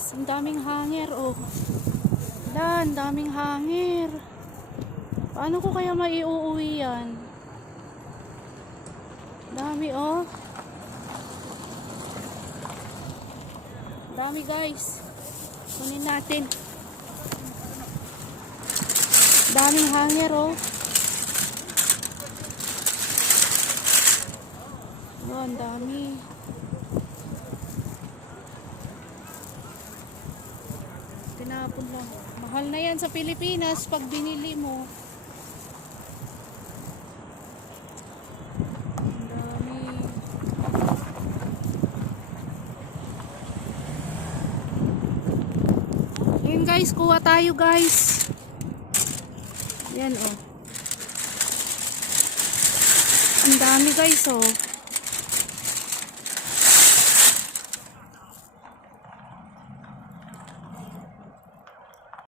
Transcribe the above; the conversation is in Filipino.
guys, ang daming hangir oh. Dan, daming hangir. Paano ko kaya maiuuwi yan? Dami oh. Dami guys. Kunin natin. Daming hangir oh. Oh, ang dami. Tinapon lang. Mahal na yan sa Pilipinas pag binili mo. Ayun guys, kuha tayo guys. Yan oh. Ang dami guys oh.